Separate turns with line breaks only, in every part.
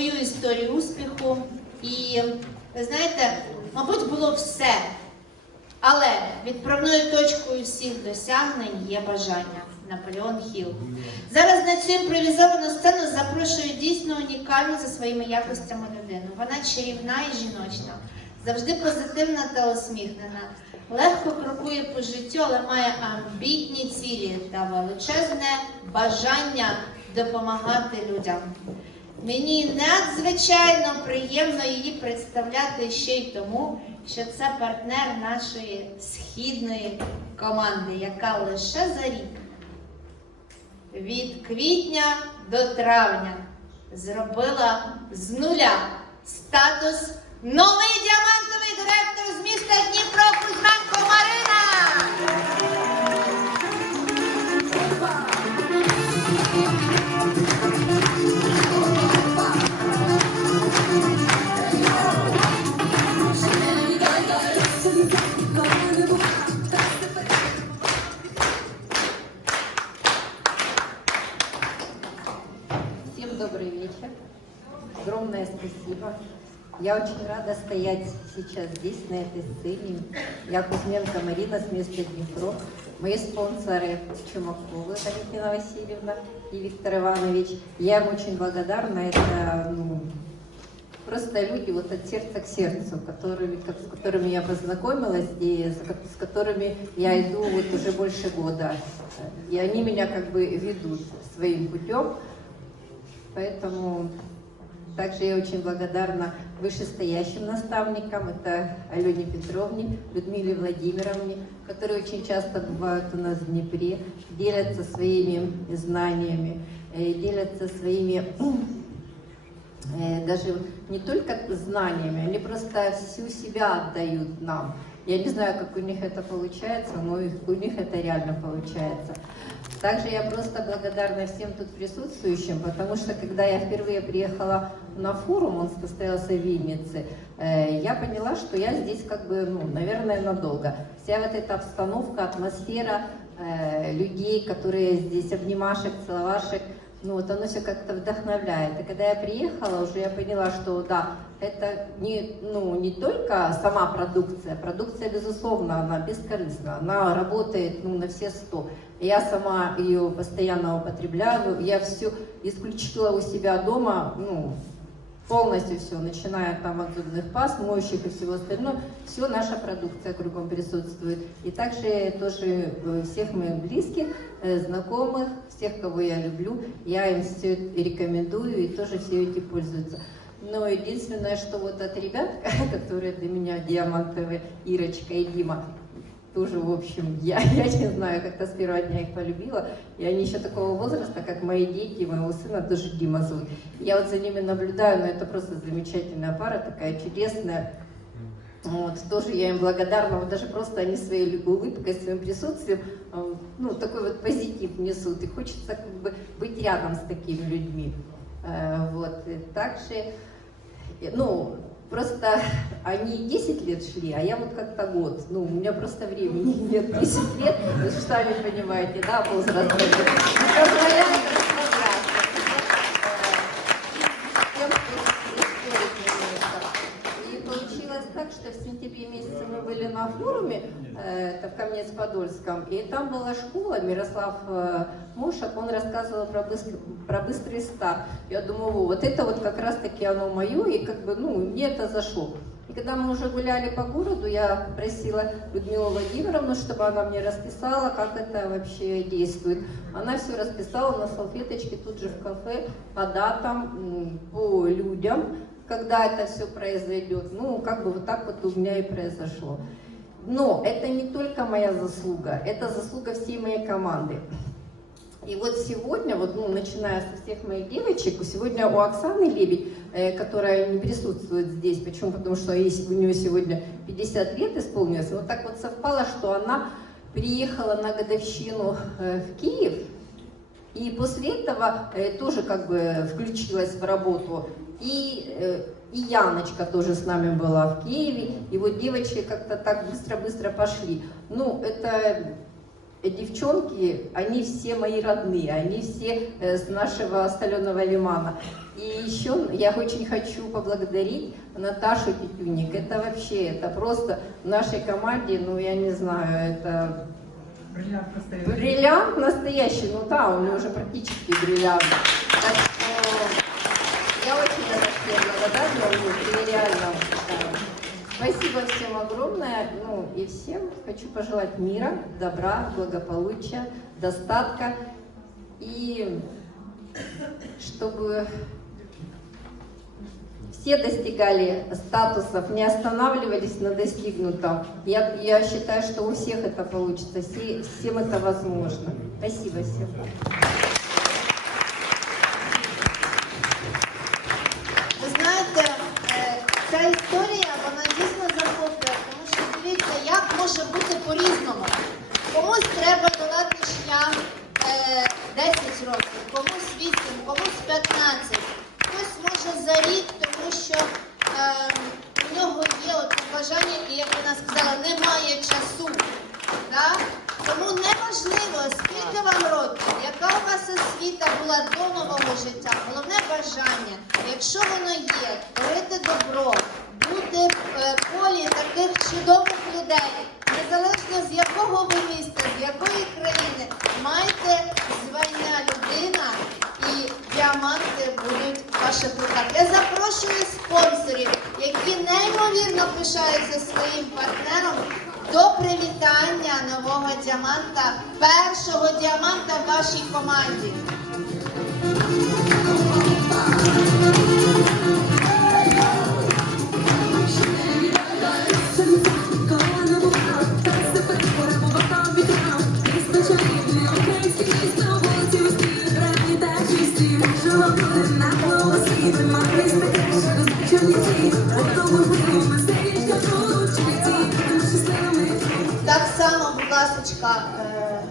свою історію успіху. І ви знаєте, мабуть, було все. Але відправною точкою всіх досягнень є бажання. Наполеон Хіл. Зараз на цю імпровізовану сцену запрошую дійсно унікальну за своїми якостями людину. Вона чарівна і жіночна, завжди позитивна та усміхнена. Легко крокує по життю, але має амбітні цілі та величезне бажання допомагати людям. Мені надзвичайно приємно її представляти ще й тому, що це партнер нашої східної команди, яка лише за рік від квітня до травня зробила з нуля статус новий діамантовий
Я очень рада стоять сейчас здесь, на этой сцене. Я Кузьменко Марина с места Днепро. Мои спонсоры Чумаковы Валентина Васильевна и Виктор Иванович. Я им очень благодарна. Это ну, просто люди вот от сердца к сердцу, которыми, как- с которыми я познакомилась и с, с которыми я иду вот уже больше года. И они меня как бы ведут своим путем. Поэтому также я очень благодарна вышестоящим наставникам, это Алене Петровне, Людмиле Владимировне, которые очень часто бывают у нас в Днепре, делятся своими знаниями, э, делятся своими э, даже не только знаниями, они просто всю себя отдают нам. Я не знаю, как у них это получается, но у них это реально получается. Также я просто благодарна всем тут присутствующим, потому что когда я впервые приехала на форум, он состоялся в Виннице, э, я поняла, что я здесь как бы, ну, наверное, надолго. Вся вот эта обстановка, атмосфера э, людей, которые здесь обнимашек, целовашек, ну вот оно все как-то вдохновляет. И когда я приехала, уже я поняла, что да, это не, ну, не только сама продукция. Продукция, безусловно, она бескорыстна. Она работает ну, на все сто. Я сама ее постоянно употребляю. Я все исключила у себя дома, ну, полностью все, начиная там от зубных паст, моющих и всего остального, все наша продукция кругом присутствует. И также тоже э, всех моих близких, э, знакомых, всех, кого я люблю, я им все рекомендую и тоже все эти пользуются. Но единственное, что вот от ребят, которые для меня диамантовые, Ирочка и Дима, тоже, в общем, я, я не знаю, как-то с первого дня их полюбила. И они еще такого возраста, как мои дети, моего сына тоже Дима зовут. Я вот за ними наблюдаю, но это просто замечательная пара, такая чудесная. Вот, тоже я им благодарна, вот даже просто они своей улыбкой, своим присутствием, э, ну, такой вот позитив несут, и хочется как бы быть рядом с такими людьми. Э, Вот, и также, э, ну, просто они 10 лет шли, а я вот как-то год, ну, у меня просто времени нет, 10 лет, вы же сами понимаете, да, возраст. Это позволяет расслабляться. Тем, кто спорить не умеет. И получилось так, что в сентябре месяце мы были на форуме, э, это в Камнец-Подольском, и там была школа, Мирослав э, Мушак, он рассказывал про быстрый, про быстрый старт. Я думаю, «Во, вот это вот как раз-таки оно мое, и как бы, ну, мне это зашло. И когда мы уже гуляли по городу, я просила Людмилу Владимировну, чтобы она мне расписала, как это вообще действует. Она все расписала на салфеточке тут же в кафе по датам, по людям, когда это все произойдет. Ну, как бы вот так вот у меня и произошло. Но это не только моя заслуга, это заслуга всей моей команды. И вот сегодня, вот, ну, начиная со всех моих девочек, сегодня у Оксаны Лебедь, э, которая не присутствует здесь, почему? Потому что у нее сегодня 50 лет исполнилось, вот так вот совпало, что она приехала на годовщину э, в Киев, и после этого э, тоже как бы включилась в работу. И, и Яночка тоже с нами была в Киеве. И вот девочки как-то так быстро-быстро пошли. Ну, это э, девчонки, они все мои родные, они все э, с нашего соленого лимана. И еще я очень хочу поблагодарить Наташу Петюник. Это вообще, это просто в нашей команде, ну я не знаю, это
Бриллиант настоящий.
Бриллиант настоящий, ну да, он уже практически бриллиант. Так что я очень за это всем благодарна, вот, и реально. да. Спасибо всем огромное, ну и всем хочу пожелать мира, добра, благополучия, достатка и чтобы все достигали статусов, не останавливались на достигнутом. Я, я считаю, что у всех это получится, все, всем это возможно. Спасибо всем.
Вона сказала, немає часу. Да? Тому неважливо, скільки вам років, яка у вас освіта була до нового життя, головне бажання. Якщо воно є, творити добро, бути в е, полі таких чудових людей, незалежно з якого ви міста, з якої країни, майте звання людина і діаманти будуть в ваших руках. Я запрошую спонсорів, неймовірно пишаються своїм партнером до привітання нового діаманта, першого діаманта в вашій команді. Ласка, е,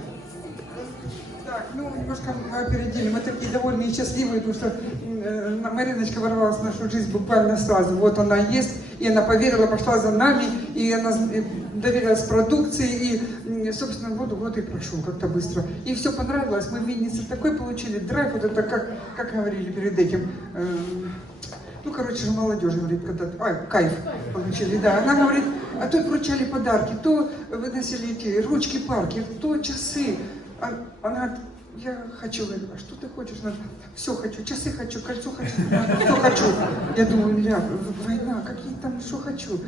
Так, ну, немножко мы опередили. Мы такие довольные и счастливые, потому что э, Мариночка ворвалась в нашу жизнь буквально сразу. Вот она есть, и она поверила, пошла за нами, и она э, доверилась продукции, и, собственно, вот год и прошел как-то быстро. И все понравилось. Мы в Виннице такой получили драйв, вот это как, как говорили перед этим, э, ну, короче молодежь говорит, когда... А, кайф получили, да. Она говорит, а то вручали подарки, то выносили эти ручки парки, то часы. А- Она я хочу, говорю, а что ты хочешь? Она, все хочу, часы хочу, кольцо хочу, все хочу. Я думаю, ля, война, какие там, что хочу.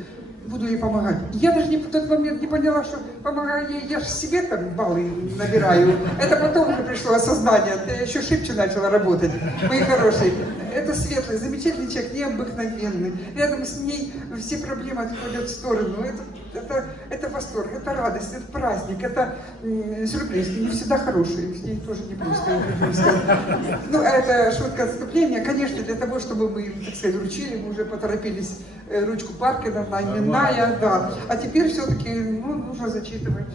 Буду ей помогать. Я даже не, в тот момент не поняла, что помогаю ей, я же себе там баллы набираю. Это потом уже пришло осознание, я еще шибче начала работать. Мои хорошие, это светлый, замечательный человек, необыкновенный. Рядом с ней все проблемы отходят в сторону. Это, это, это восторг, это радость, это праздник, это сюрприз. Не всегда хороший, с ней тоже не сказать. Ну, а это шутка отступления. Конечно, для того, чтобы мы, так сказать, вручили, мы уже поторопились э, ручку Паркина, она именная, да. А теперь все-таки ну, нужно зачитывать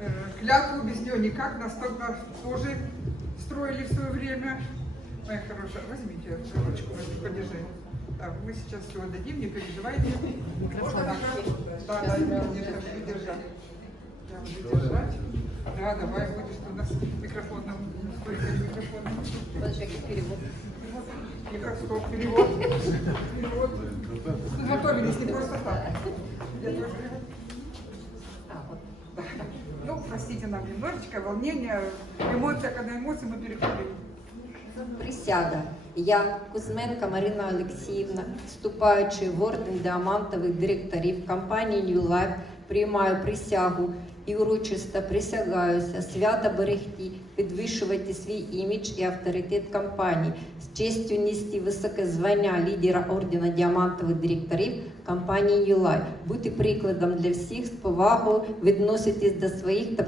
э, клятву, без нее никак. Нас только тоже строили в свое время. Моя хорошая, возьмите ручку, подержи. Так, мы сейчас все отдадим, не переживайте. Да, да, да, конечно, выдержать. Да, выдержать. Да, давай, будешь у нас микрофон, нам сколько микрофонов.
перевод.
Микроскоп, перевод. Перевод. Готовились не просто так. Я тоже.
А.
Ну, простите нам немножечко, волнение, эмоция, когда эмоции мы переходим.
Присяга. Я, Кузьменка Марина Олексіївна, вступаючи в орден діамантових директорів компанії New Life, приймаю присягу і урочисто присягаюся свято берегти, підвищувати свій імідж і авторитет компанії, з честю нести високе звання лідера ордена діамантових директорів компанії New Life, бути прикладом для всіх з повагою відноситись до своїх та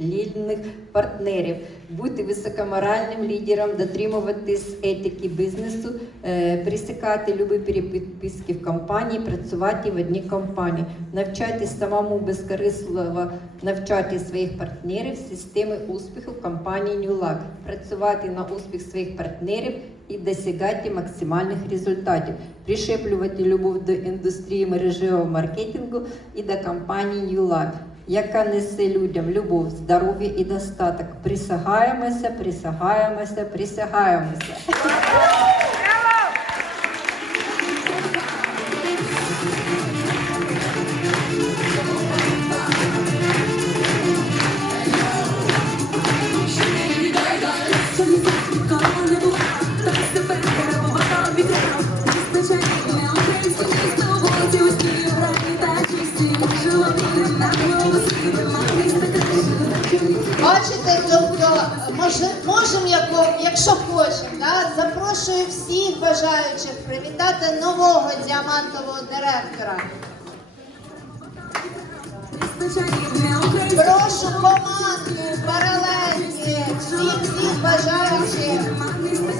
лільних партнерів, бути високоморальним лідером, дотримуватись етики бізнесу, е, присікати любі переписки в компанії, працювати в одній компанії, навчатись самому безкорисливо навчати своїх партнерів системи успіху компанії Luck, працювати на успіх своїх партнерів і досягати максимальних результатів, пришеплювати любов до індустрії мережевого маркетингу і до компанії Luck.
яка несе людям любов, здоров'я і достаток. Присягаємося, присягаємося, присягаємося.
Хочемо, да? запрошую всіх бажаючих привітати нового діамантового директора. Прошу команду паралельні, всіх бажаючих.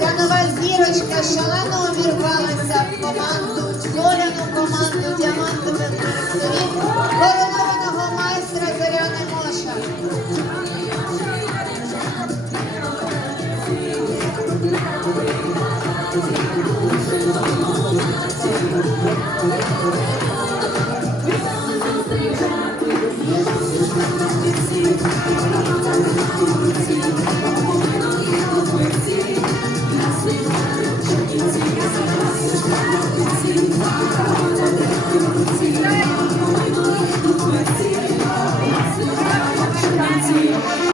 Ця нова зірочка шалено увірвалася в команду Thank you.